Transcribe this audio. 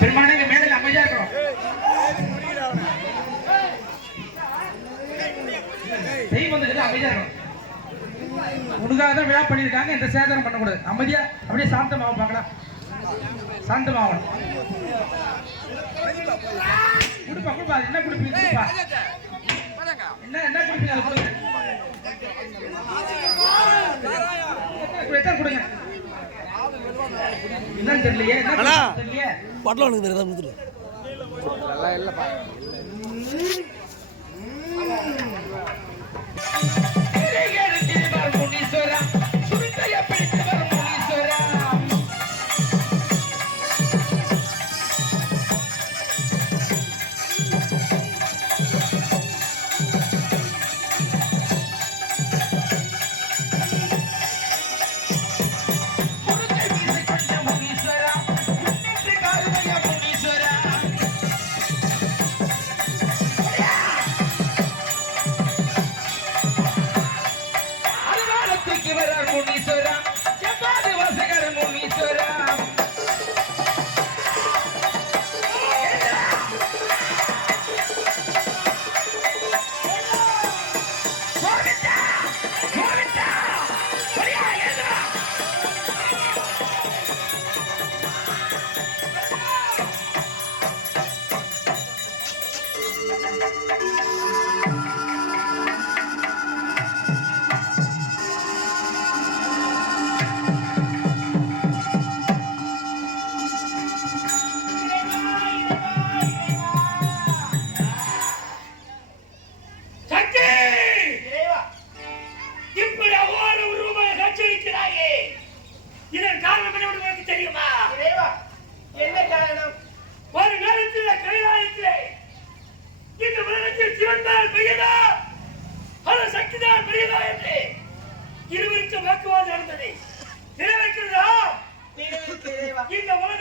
பெருமானே இங்க மேடையில் அமைதியா இருக்கணும். தெய்வம் வந்துட்டு அமைதியா இருக்கணும். உனக்காக தான் விழா பண்ணியிருக்காங்க இந்த சேதனம் பண்ணக்கூடாது. அமைதியா அப்படியே சாந்தமாவும் பார்க்கலாம். சாந்தமாகணும் கொடுப்பா கொடுப்பா என்ன கொடுப்பீங்க? கொடுப்பா. என்ன என்ன கொடுப்பீங்க? அதை கொடுங்க. எத்தனை கொடுங்க? என்னன்னு தெரியாத என்ன நல்லா இல்லைப்பா. que quiera armonizar. ¿Qué தெரியுமா? என்ன காரணம்? ஒரு நேரத்தில் கைலாயத்திலே இந்த உலகத்தில் சிவந்தால் பெரியதா? அல்ல சக்திதான் பெரியதா என்று இருவருக்கும் வாக்குவாதம் நடந்தது. நிறைவேற்கிறதா இந்த உலக